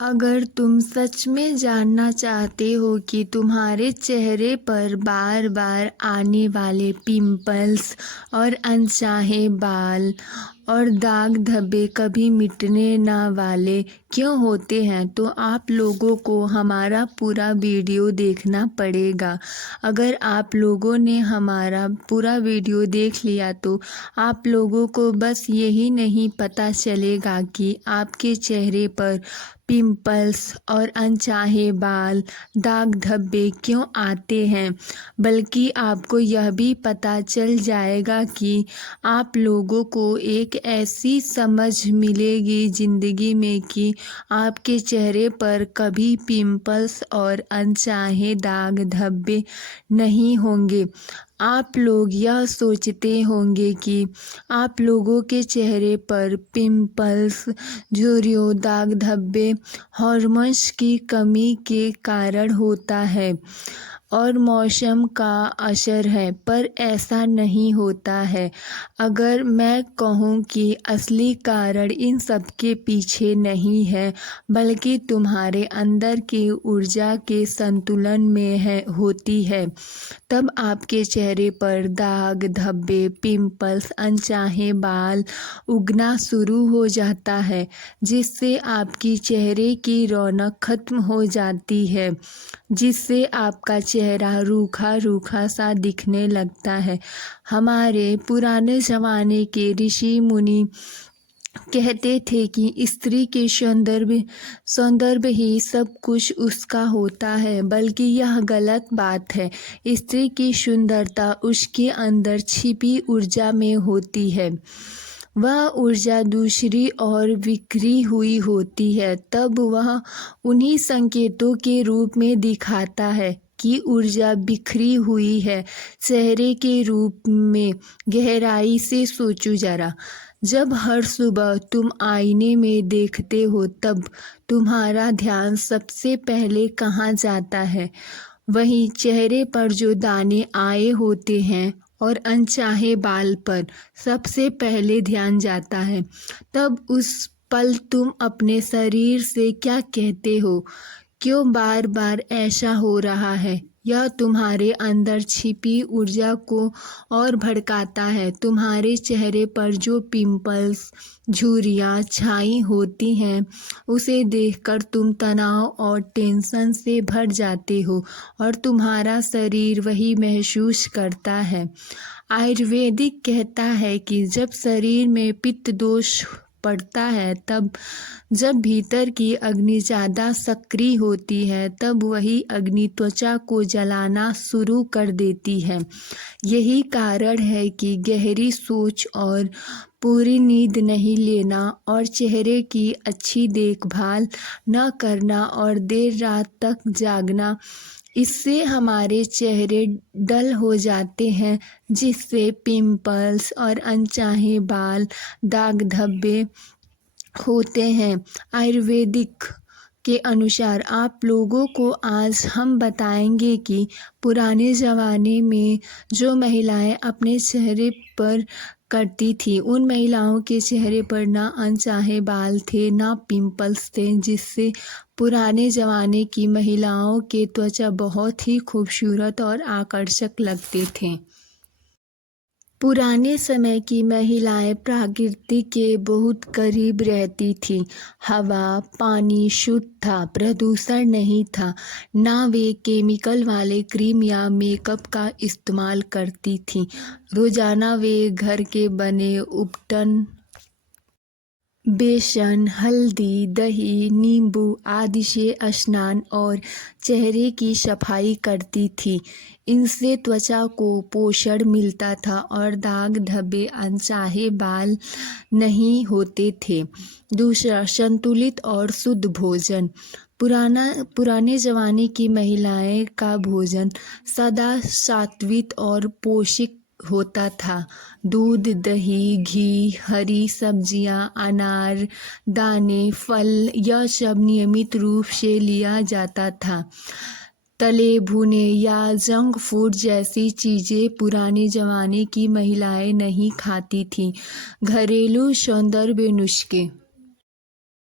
अगर तुम सच में जानना चाहते हो कि तुम्हारे चेहरे पर बार बार आने वाले पिंपल्स और अनचाहे बाल और दाग धब्बे कभी मिटने ना वाले क्यों होते हैं, तो आप लोगों को हमारा पूरा वीडियो देखना पड़ेगा। अगर आप लोगों ने हमारा पूरा वीडियो देख लिया तो आप लोगों को बस यही नहीं पता चलेगा कि आपके चेहरे पर पिंपल्स और अनचाहे बाल दाग धब्बे क्यों आते हैं, बल्कि आपको यह भी पता चल जाएगा कि आप लोगों को एक ऐसी समझ मिलेगी ज़िंदगी में कि आपके चेहरे पर कभी पिंपल्स और अनचाहे दाग धब्बे नहीं होंगे। आप लोग यह सोचते होंगे कि आप लोगों के चेहरे पर पिंपल्स, झुर्रियों, दाग धब्बे हार्मोन्स की कमी के कारण होता है और मौसम का असर है, पर ऐसा नहीं होता है। अगर मैं कहूँ कि असली कारण इन सब के पीछे नहीं है, बल्कि तुम्हारे अंदर की ऊर्जा के संतुलन में होती है, तब आपके चेहरे पर दाग धब्बे, पिंपल्स, अनचाहे बाल उगना शुरू हो जाता है, जिससे आपकी चेहरे की रौनक खत्म हो जाती है, जिससे आपका चेहरा रूखा रूखा सा दिखने लगता है। हमारे पुराने ज़माने के ऋषि मुनि कहते थे कि स्त्री के सौंदर्य ही सब कुछ उसका होता है, बल्कि यह गलत बात है। स्त्री की सुंदरता उसके अंदर छिपी ऊर्जा में होती है। वह ऊर्जा दूसरी ओर बिखरी हुई होती है, तब वह उन्हीं संकेतों के रूप में दिखाता है कि ऊर्जा बिखरी हुई है। चेहरे के रूप में गहराई से सोचो जरा। जब हर सुबह तुम आईने में देखते हो, तब तुम्हारा ध्यान सबसे पहले कहाँ जाता है? वहीं चेहरे पर जो दाने आए होते हैं और अनचाहे बाल पर सबसे पहले ध्यान जाता है। तब उस पल तुम अपने शरीर से क्या कहते हो? क्यों बार बार ऐसा हो रहा है? यह तुम्हारे अंदर छिपी ऊर्जा को और भड़काता है। तुम्हारे चेहरे पर जो पिंपल्स, झुर्रियाँ छाई होती हैं, उसे देखकर तुम तनाव और टेंशन से भर जाते हो और तुम्हारा शरीर वही महसूस करता है। आयुर्वेदिक कहता है कि जब शरीर में पित्त दोष पड़ता है, तब जब भीतर की अग्नि ज़्यादा सक्रिय होती है, तब वही अग्नि त्वचा को जलाना शुरू कर देती है। यही कारण है कि गहरी सोच और पूरी नींद नहीं लेना और चेहरे की अच्छी देखभाल न करना और देर रात तक जागना, इससे हमारे चेहरे डल हो जाते हैं, जिससे पिंपल्स और अनचाहे बाल दाग धब्बे होते हैं। आयुर्वेदिक के अनुसार आप लोगों को आज हम बताएंगे कि पुराने ज़माने में जो महिलाएं अपने चेहरे पर करती थी, उन महिलाओं के चेहरे पर ना अनचाहे बाल थे, ना पिंपल्स थे, जिससे पुराने ज़माने की महिलाओं के त्वचा बहुत ही खूबसूरत और आकर्षक लगते थे। पुराने समय की महिलाएं प्रकृति के बहुत करीब रहती थीं। हवा, पानी शुद्ध था, प्रदूषण नहीं था, ना वे केमिकल वाले क्रीम या मेकअप का इस्तेमाल करती थीं। रोजाना वे घर के बने उपटन, बेसन, हल्दी, दही, नींबू आदि से स्नान और चेहरे की सफाई करती थी। इनसे त्वचा को पोषण मिलता था और दाग धब्बे, अनचाहे बाल नहीं होते थे। दूसरा, संतुलित और शुद्ध भोजन। पुराने ज़माने की महिलाएं का भोजन सदा सात्विक और पौष्टिक होता था। दूध, दही, घी, हरी सब्जियां, अनार, दाने, फल, यह सब नियमित रूप से लिया जाता था। तले भुने या जंक फूड जैसी चीज़ें पुराने ज़माने की महिलाएं नहीं खाती थीं। घरेलू सौंदर्य नुस्खे।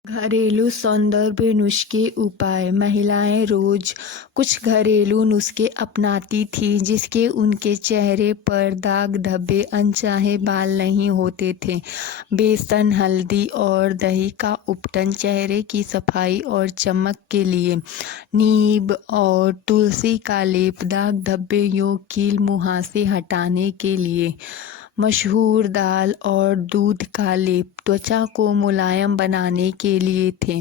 घरेलू सौंदर्य नुस्खे उपाय। महिलाएं रोज कुछ घरेलू नुस्खे अपनाती थीं जिसके उनके चेहरे पर दाग धब्बे अनचाहे बाल नहीं होते थे। बेसन, हल्दी और दही का उपटन चेहरे की सफाई और चमक के लिए। नींब और तुलसी का लेप दाग धब्बे, योग, कील, मुहासे हटाने के लिए। मशहूर दाल और दूध का लेप त्वचा को मुलायम बनाने के लिए थे।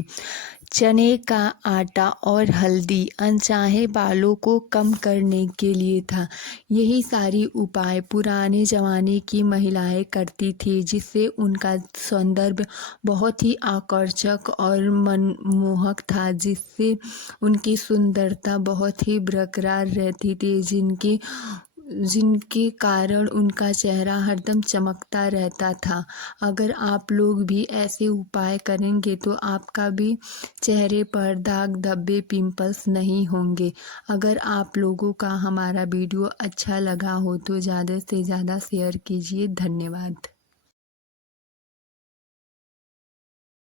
चने का आटा और हल्दी अनचाहे बालों को कम करने के लिए था। यही सारी उपाय पुराने ज़माने की महिलाएं करती थी जिससे उनका सौंदर्य बहुत ही आकर्षक और मनमोहक था, जिससे उनकी सुंदरता बहुत ही बरकरार रहती थी, जिनके कारण उनका चेहरा हरदम चमकता रहता था। अगर आप लोग भी ऐसे उपाय करेंगे तो आपका भी चेहरे पर दाग धब्बे, पिंपल्स नहीं होंगे। अगर आप लोगों का हमारा वीडियो अच्छा लगा हो तो ज़्यादा से ज़्यादा शेयर कीजिए। धन्यवाद।